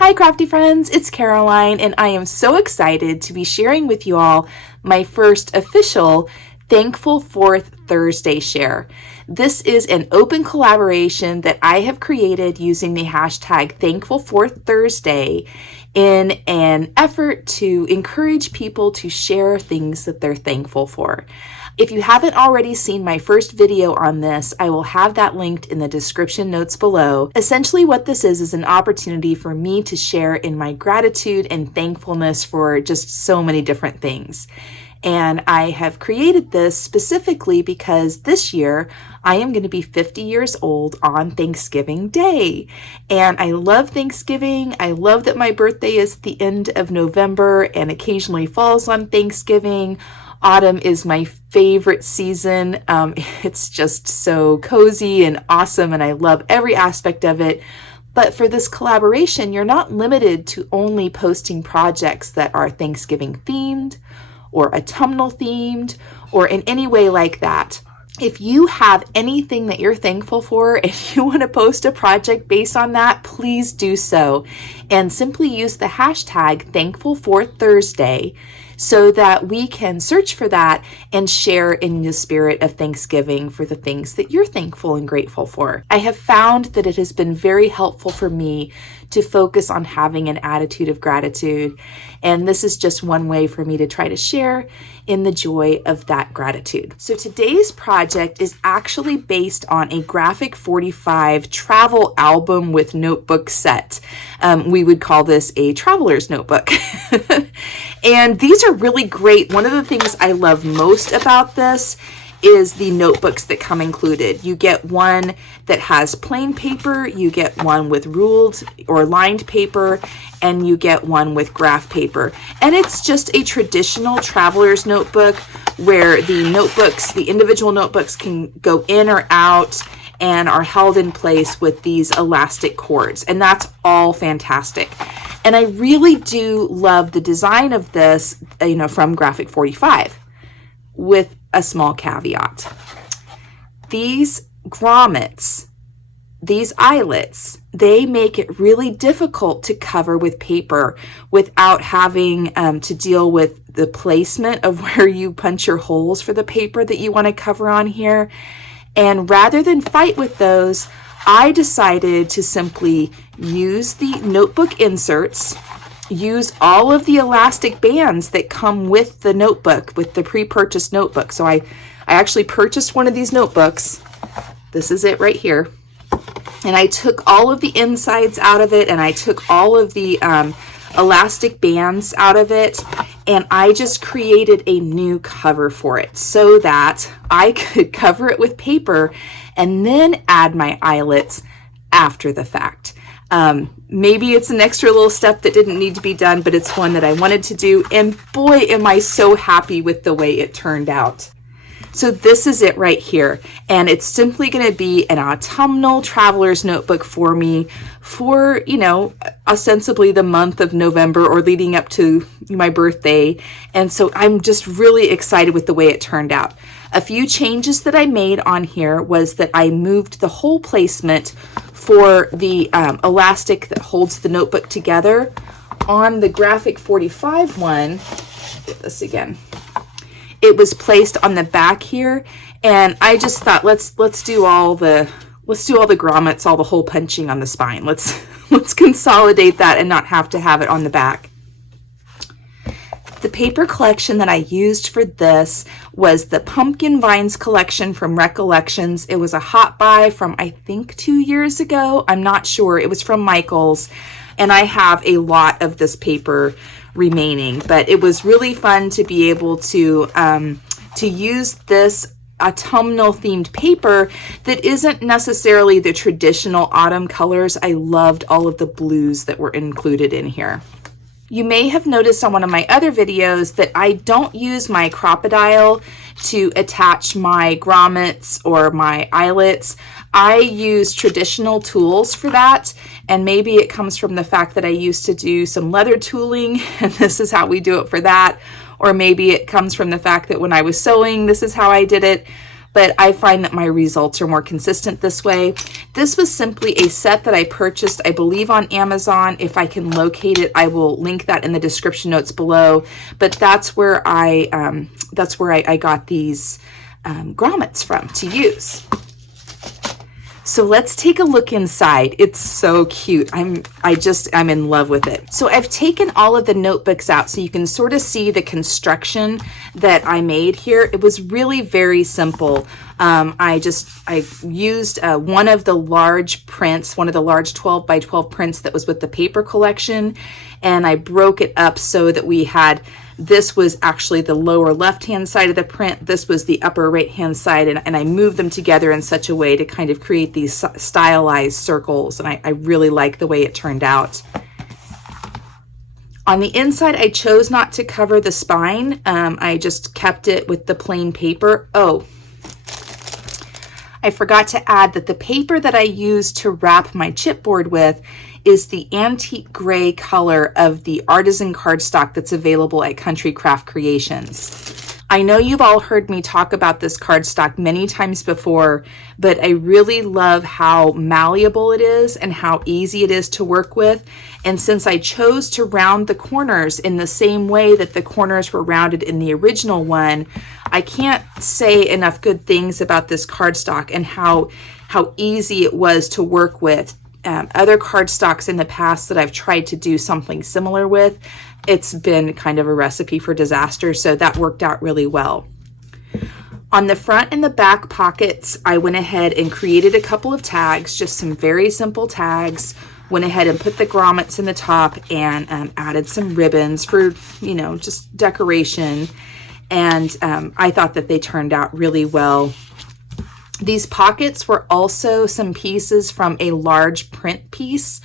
Hi Crafty friends, it's Caroline, and I am so excited to be sharing with you all my first official Thankful Fourth Thursday share. This is an open collaboration that I have created using the hashtag Thankful Fourth Thursday in an effort to encourage people to share things that they're thankful for. If you haven't already seen my first video on this, I will have that linked in the description notes below. Essentially what this is an opportunity for me to share in my gratitude and thankfulness for just so many different things. And I have created this specifically because this year I am going to be 50 years old on Thanksgiving Day. And I love Thanksgiving. I love that my birthday is at the end of November and occasionally falls on Thanksgiving. Autumn is my favorite season. It's just so cozy and awesome, and I love every aspect of it. But for this collaboration, you're not limited to only posting projects that are Thanksgiving themed or autumnal themed or in any way like that. If you have anything that you're thankful for and you want to post a project based on that, please do so. And simply use the hashtag Thankful for Thursday so that we can search for that and share in the spirit of Thanksgiving for the things that you're thankful and grateful for. I have found that it has been very helpful for me to focus on having an attitude of gratitude. And this is just one way for me to try to share in the joy of that gratitude. So today's project is actually based on a Graphic45 travel album with notebook set. We would call this a traveler's notebook. And these are really great. One of the things I love most about this is the notebooks that come included. You get one that has plain paper, you get one with ruled or lined paper, and you get one with graph paper. And it's just a traditional traveler's notebook where the individual notebooks can go in or out and are held in place with these elastic cords. And that's all fantastic. And I really do love the design of this, from Graphic45, with a small caveat. These grommets, these eyelets, they make it really difficult to cover with paper without having to deal with the placement of where you punch your holes for the paper that you want to cover on here. And rather than fight with those, I decided to simply use the notebook inserts, use all of the elastic bands that come with the notebook, with the pre-purchased notebook. So I actually purchased one of these notebooks. This is it right here. And I took all of the insides out of it, and I took all of the elastic bands out of it, and I just created a new cover for it so that I could cover it with paper and then add my eyelets after the fact. Maybe it's an extra little step that didn't need to be done, but it's one that I wanted to do, and boy, am I so happy with the way it turned out. So this is it right here, and it's simply going to be an autumnal traveler's notebook for me for, ostensibly the month of November or leading up to my birthday. And so I'm just really excited with the way it turned out. A few changes that I made on here was that I moved the hole placement for the elastic that holds the notebook together. On the Graphic45 one, get this again, it was placed on the back here, and I just thought let's do all the grommets, all the hole punching on the spine. Let's consolidate that and not have to have it on the back. The paper collection that I used for this was the Pumpkin Vines collection from Recollections. It was a hot buy from, I think, 2 years ago. I'm not sure. It was from Michael's, and I have a lot of this paper remaining. But it was really fun to be able to use this autumnal themed paper that isn't necessarily the traditional autumn colors. I loved all of the blues that were included in here. You may have noticed on one of my other videos that I don't use my crocodile to attach my grommets or my eyelets. I use traditional tools for that, and maybe it comes from the fact that I used to do some leather tooling and this is how we do it for that, or maybe it comes from the fact that when I was sewing, this is how I did it. But I find that my results are more consistent this way. This was simply a set that I purchased, I believe, on Amazon. If I can locate it, I will link that in the description notes below. But that's where I got these grommets from to use. So let's take a look inside. It's so cute. I'm in love with it. So I've taken all of the notebooks out so you can sort of see the construction that I made here. It was really very simple. I used one of the large prints, one of the large 12 by 12 prints that was with the paper collection, and I broke it up so that we had, this was actually the lower left-hand side of the print, this was the upper right-hand side, and I moved them together in such a way to kind of create these stylized circles, and I really like the way it turned out. On the inside, I chose not to cover the spine. I just kept it with the plain paper. Oh, I forgot to add that the paper that I used to wrap my chipboard with is the antique gray color of the artisan cardstock that's available at Country Craft Creations. I know you've all heard me talk about this cardstock many times before, but I really love how malleable it is and how easy it is to work with. And since I chose to round the corners in the same way that the corners were rounded in the original one, I can't say enough good things about this cardstock and how easy it was to work with. Other cardstocks in the past that I've tried to do something similar with, it's been kind of a recipe for disaster, so that worked out really well. On the front and the back pockets, I went ahead and created a couple of tags, just some very simple tags. Went ahead and put the grommets in the top and added some ribbons for, just decoration. And I thought that they turned out really well. These pockets were also some pieces from a large print piece,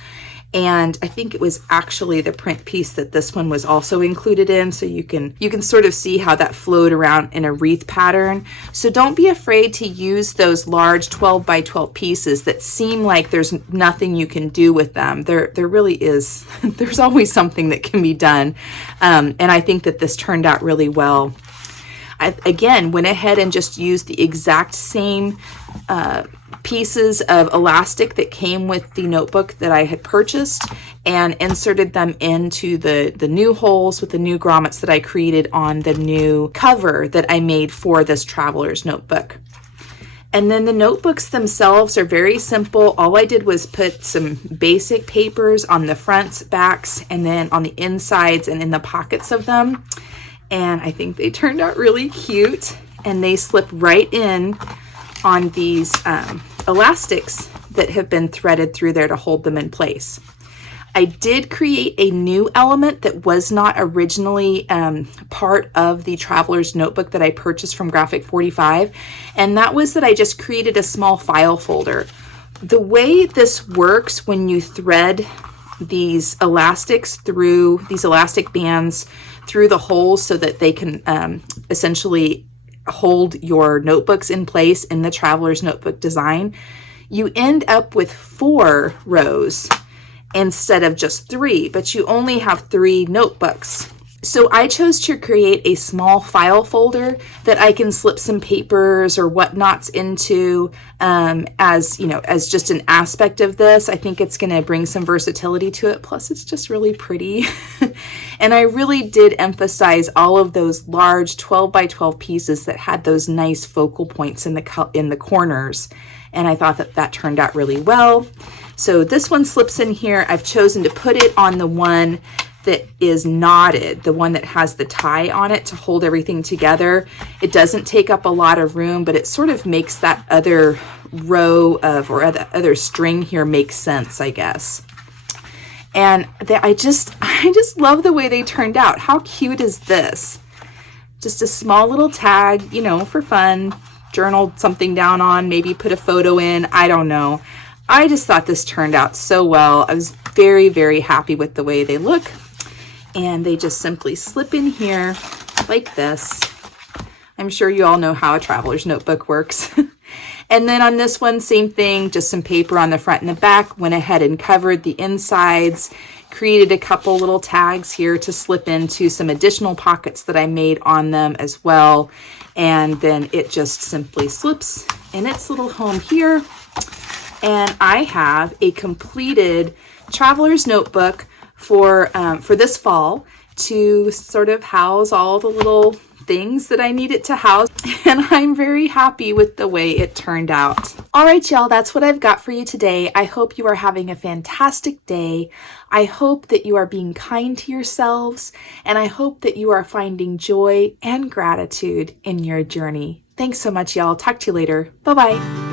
and I think it was actually the print piece that this one was also included in, so you can sort of see how that flowed around in a wreath pattern. So don't be afraid to use those large 12 by 12 pieces that seem like there's nothing you can do with them. There really is. There's always something that can be done, and I think that this turned out really well. I, again, went ahead and just used the exact same pieces of elastic that came with the notebook that I had purchased and inserted them into the new holes with the new grommets that I created on the new cover that I made for this traveler's notebook. And then the notebooks themselves are very simple. All I did was put some basic papers on the fronts, backs, and then on the insides and in the pockets of them. And I think they turned out really cute, and they slip right in on these elastics that have been threaded through there to hold them in place. I did create a new element that was not originally part of the Traveler's Notebook that I purchased from Graphic45, and that was that I just created a small file folder. The way this works when you thread these elastics through, these elastic bands through the holes so that they can essentially hold your notebooks in place in the Traveler's Notebook design, you end up with 4 rows instead of just 3, but you only have 3 notebooks. So I chose to create a small file folder that I can slip some papers or whatnots into as just an aspect of this. I think it's going to bring some versatility to it. Plus, it's just really pretty. And I really did emphasize all of those large 12 by 12 pieces that had those nice focal points in the corners. And I thought that turned out really well. So this one slips in here. I've chosen to put it on the one that is knotted, the one that has the tie on it to hold everything together. It doesn't take up a lot of room, but it sort of makes that other row of, or other string here make sense, I guess. And I just love the way they turned out. How cute is this? Just a small little tag, for fun. journal something down on, maybe put a photo in, I don't know. I just thought this turned out so well. I was very, very happy with the way they look. And they just simply slip in here like this. I'm sure you all know how a traveler's notebook works. And then on this one, same thing, just some paper on the front and the back. Went ahead and covered the insides, created a couple little tags here to slip into some additional pockets that I made on them as well. And then it just simply slips in its little home here. And I have a completed traveler's notebook for this fall to sort of house all the little things that I need it to house, and I'm very happy with the way it turned out. All right, y'all, that's what I've got for you today. I hope you are having a fantastic day. I hope that you are being kind to yourselves, and I hope that you are finding joy and gratitude in your journey. Thanks so much, y'all. Talk to you later. Bye-bye.